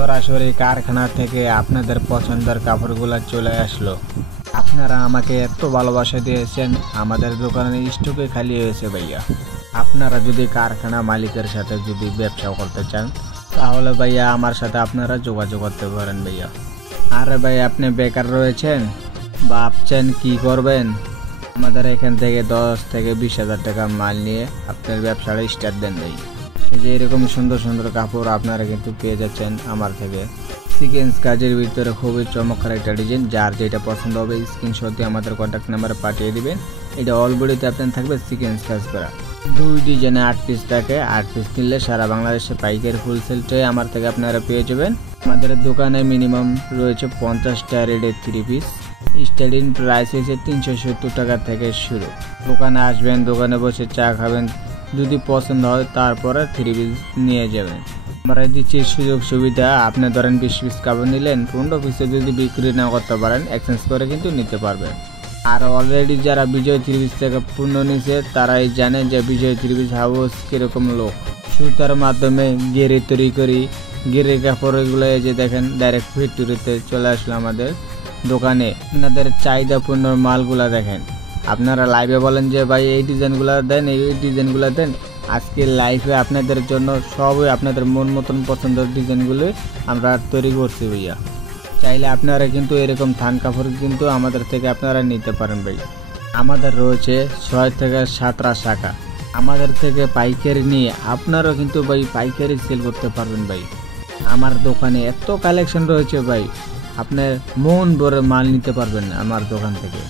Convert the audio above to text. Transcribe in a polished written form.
সরাসরি কারখানা থেকে আপনাদের পছন্দের কাপড়গুলো চলে আসলো। আপনারা আমাকে এত ভালোবাসা দিয়েছেন, আমাদের দোকানের স্টকে খালি হয়েছে ভাইয়া। আপনারা যদি কারখানা মালিকের সাথে যদি ব্যবসা করতে চান তাহলে ভাইয়া আমার সাথে আপনারা যোগাযোগ করতে পারেন ভাইয়া। আরে ভাই, আপনি বেকার রয়েছেন, ভাবছেন কি করবেন? আমাদের এখান থেকে 10 থেকে 20,000 টাকা মাল নিয়ে আপনার ব্যবসাটা স্টার্ট দেন ভাই। এই যে এরকম সুন্দর সুন্দর কাপড় আপনারা কিন্তু পেয়ে যাচ্ছেন আমার থেকে। সিকোয়েন্স কাজের ভিতরে খুবই চমৎকার একটা ডিজাইন, যার যেটা পছন্দ হবে স্ক্রিনশট দিয়ে আমাদের কন্ট্যাক্ট নাম্বারে পাঠিয়ে দিবেন। এটা অল বডিতে আপনার থাকবে সিকোয়েন্স কাজ করা। 2 ডিজাইনে 8 পিস থাকে। 8 পিস কিনলে সারা বাংলাদেশে পাইকারি হোলসেলটাই আমার থেকে আপনারা পেয়ে যাবেন। আমাদের দোকানে মিনিমাম রয়েছে 50টা রেডের 3 পিস। স্টার্টিং প্রাইস হয়েছে 370 টাকা থেকে শুরু। দোকানে আসবেন, দোকানে বসে চা খাবেন, যদি পছন্দ হয় তারপরে 3 পিস নিয়ে যাবেন। আমরা দিচ্ছি সুযোগ সুবিধা, আপনি ধরেন 20 পিস কাপড় নিলেন, 15 পিসে যদি বিক্রি না করতে পারেন এক্সচেঞ্জ করে কিন্তু নিতে পারবেন। আর অলরেডি যারা বিজয় 3 পিস থেকে পূর্ণ নিছে তারাই জানেন যে বিজয় 3 পিস হাউস কিরকম লোক। সুতার মাধ্যমে গেরে তৈরি করি, গেরে কাপড়গুলো এই যে দেখেন ডাইরেক্ট ফ্যাক্টরিতে চলে আসলো আমাদের দোকানে। আপনাদের চাহিদাপূর্ণ মালগুলা দেখেন। আপনারা লাইভে বলেন যে ভাই এই ডিজাইনগুলো দেন, এই ডিজাইনগুলো দেন। আজকে লাইভে আপনাদের জন্য সবই আপনাদের মন মতন পছন্দের ডিজাইনগুলো আমরা তৈরি করছি ভাইয়া। চাইলে আপনারা কিন্তু এরকম থান কাপড় কিন্তু আমাদের থেকে আপনারা নিতে পারেন ভাই। আমাদের রয়েছে 6 থেকে 7টা শাখা। আমাদের থেকে পাইকারি নিয়ে আপনারাও কিন্তু ভাই পাইকারি সেল করতে পারবেন ভাই। আমার দোকানে এত কালেকশন রয়েছে ভাই, আপনার মন ভরে মাল নিতে পারবেন আমার দোকান থেকে।